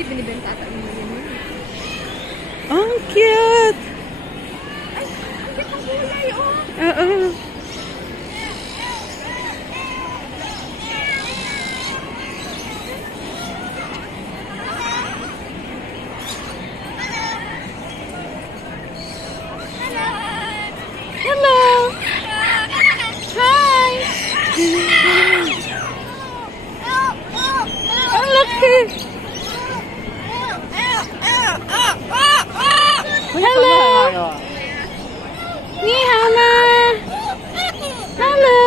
Hindi binibenta ata yung mga yun. Ang cute! Ay, ang cute ng kulay, oh! Oo. Hello! Hi! Ang laki! Hello! Ni hao ma! Hello!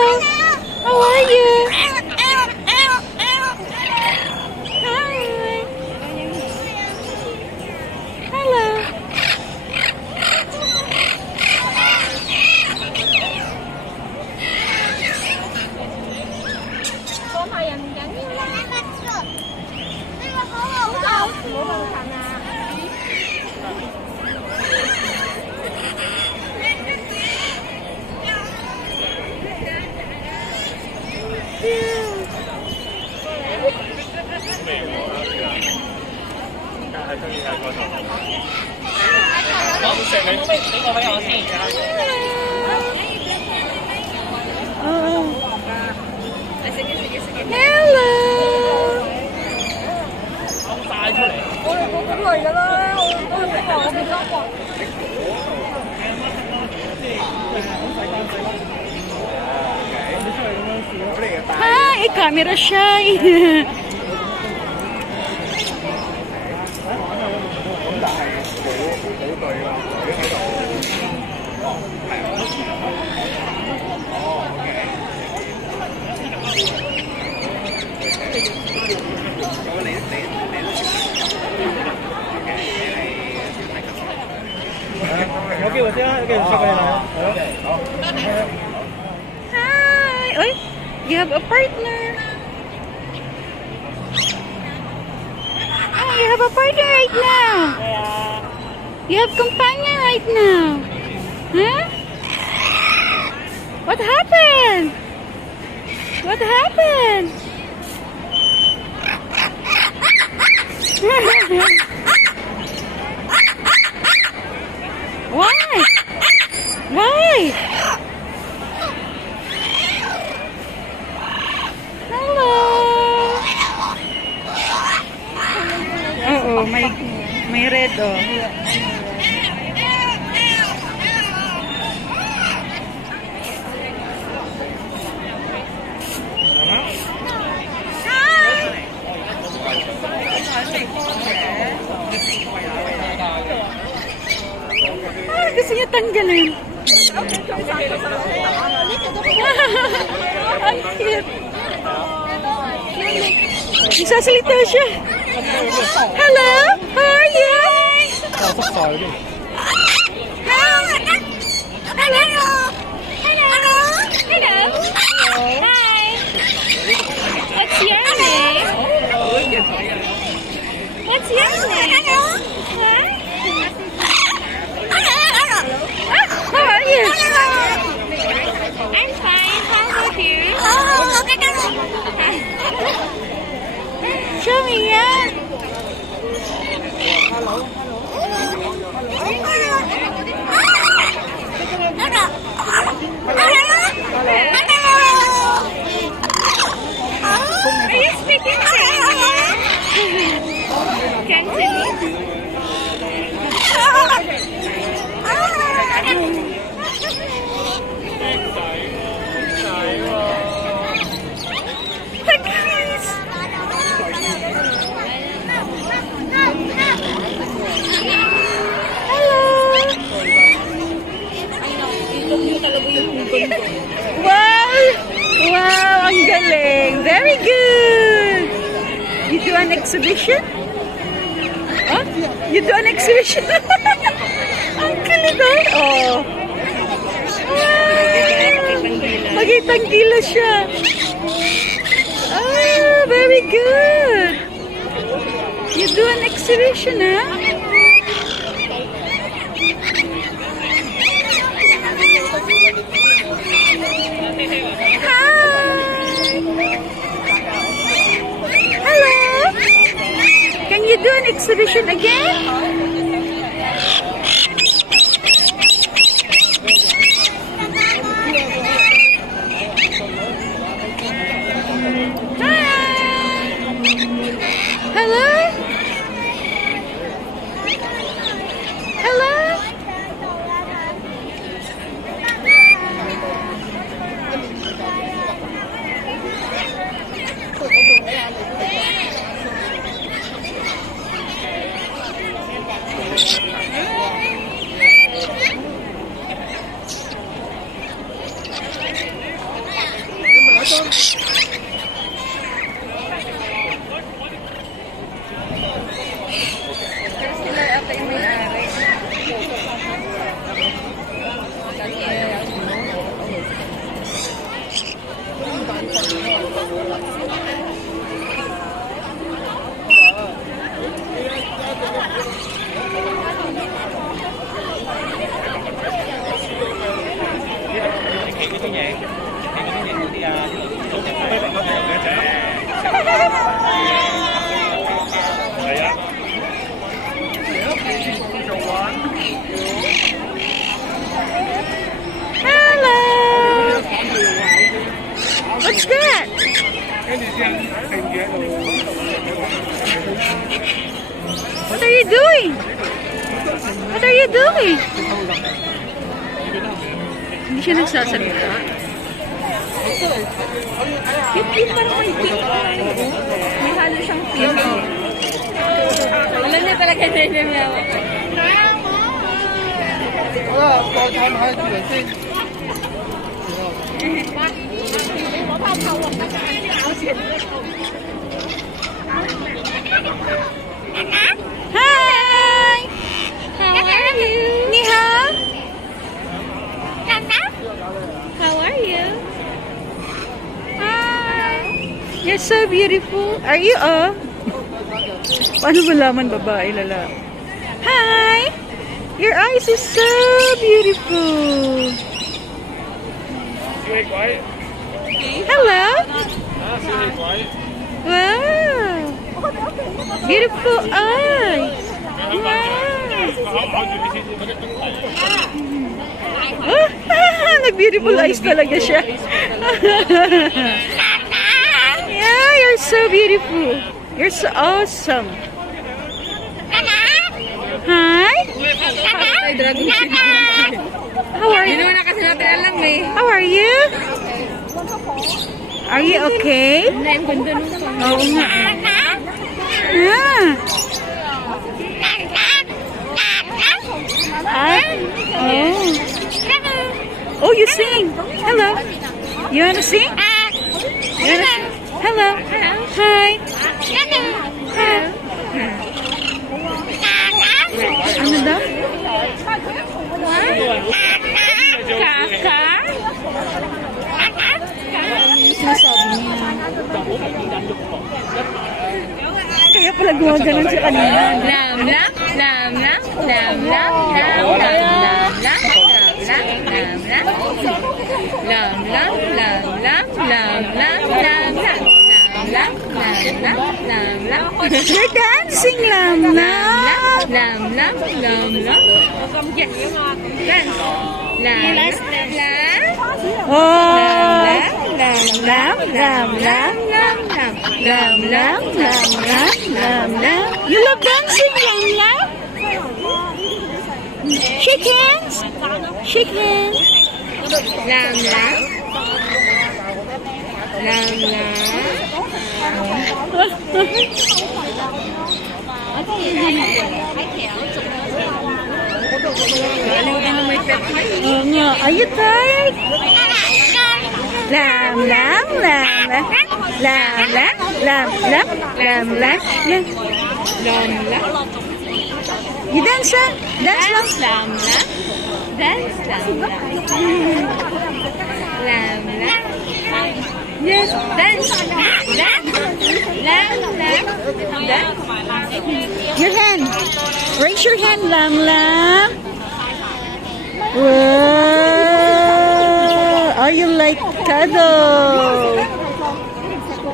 How are you? Hi! Hello! Có mày ăn trắng như lá. Không sao, bố bằng thằng à. Hello! Hi! Camera shy! Hi! Oy, you have a partner. Oh, you have a partner right now. You have companion right now. Huh? What happened? What happened? Why? Why? Hello. Oh, may red oh. Gusto niya tanggalin. Ang cute. Nagsasalita siya. Hello? How are you? Hello? Hello? Hello? Hi. What's your name? What's your name? Huh? How are you? I'm fine. How about you? Show me, yeah. Are you speaking Chinese? Cantonese? Wow! Wow! Ang galing! Very good! You do an exhibition? Huh? You do an exhibition? Ang galing doon! Oh! Magitang gila siya! Ah! Very good! You do an exhibition, huh? Can you do an exhibition again? Hello? Hello? What's that? What are you doing? What are you doing? Hindi siya nagsasalita. Cute parang may pink. May halo siyang pink. Alam niya talaga na niya niya. Hi! How are you? Ni hao? How are you? Hi! You're so beautiful. Are you Paano malaman babae lala? Hi! Your eyes are so beautiful. Hello? Wow! Beautiful eyes! Wow! Nag-beautiful eyes talaga siya. Yeah, you're so beautiful. You're so awesome. Hi? How are you? How are you? Are you okay? Oo nga. Oh, you sing. Hello. You wanna sing? Hello. Hi. Hi. Ano daw? Kaka? Sinasabi niya. Kaya pala gumaganon siya kanina. Lamlam, lamlam, lamlam, lamlam, lamlam, lamlam, lamlam, lamlam. You're dancing, Lamlam. Lamlam, Lamlam. Yes. Dance. Lamlam. Oh. Lamlam, Lamlam, Lamlam. Lamlam, Lamlam, Lamlam. You love dancing, Lamlam? Shake hands. Shake hands. Lamlam. Lamlam. Are you tired? Lam lam lam lam lam lam lam lam lam lam. You dance, dance lam lam. Dance lam lam lam. Yes, dance. Dance. Lam, lam. Dance. Your hand. Raise your hand, Lam, lam. Wow. Are you like cuddle?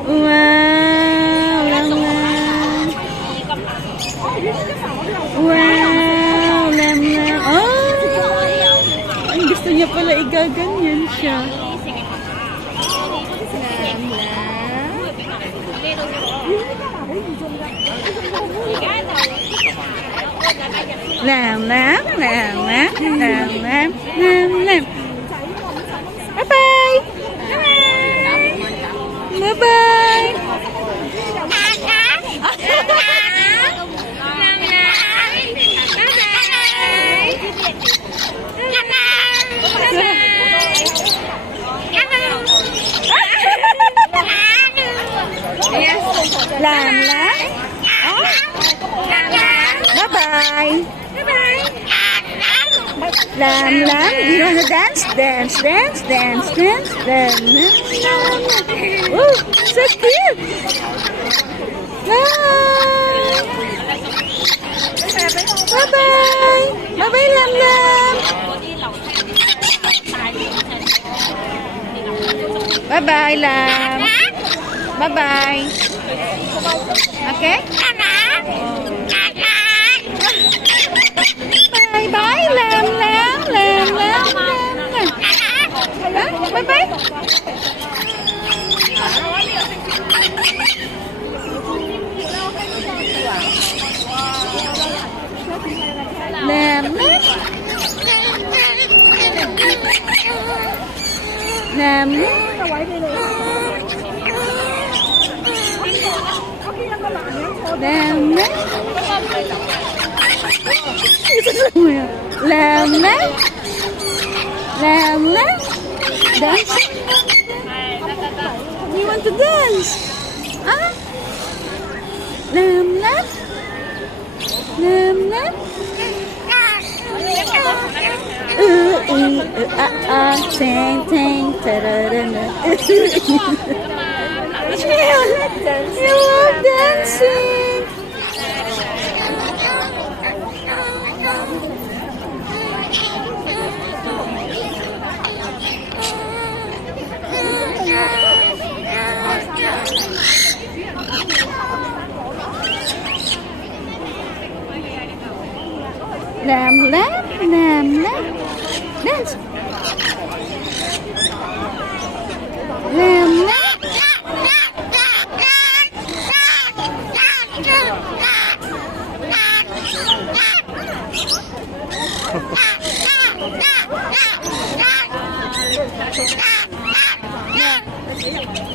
Wow, Lam, lam. Wow, lamlam. Oh, ang gusto niya pala igaganyan siya. Lamlam, lamlam, lamlam, lamlam. Bye-bye. Bye-bye. Lamlam. Bye-bye. Lamlam, you wanna dance? Dance, dance, dance, dance, lamlam. Oh, so cute. Bye-bye. Bye-bye, lamlam. Bye-bye, lam. Bye-bye. Okay? Bye-bye, lam, lam, lam, lam, lam. Bye-bye. Lam, lam. Lam, lam, lam, lam, lam, lam, dance. We want to dance. Ah, lam, lam, lam, lam. Tang, tang, ta-da-da-da. You love dancing. Lam, lam, lam, lam. Dance. Lam, lam.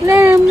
Lam,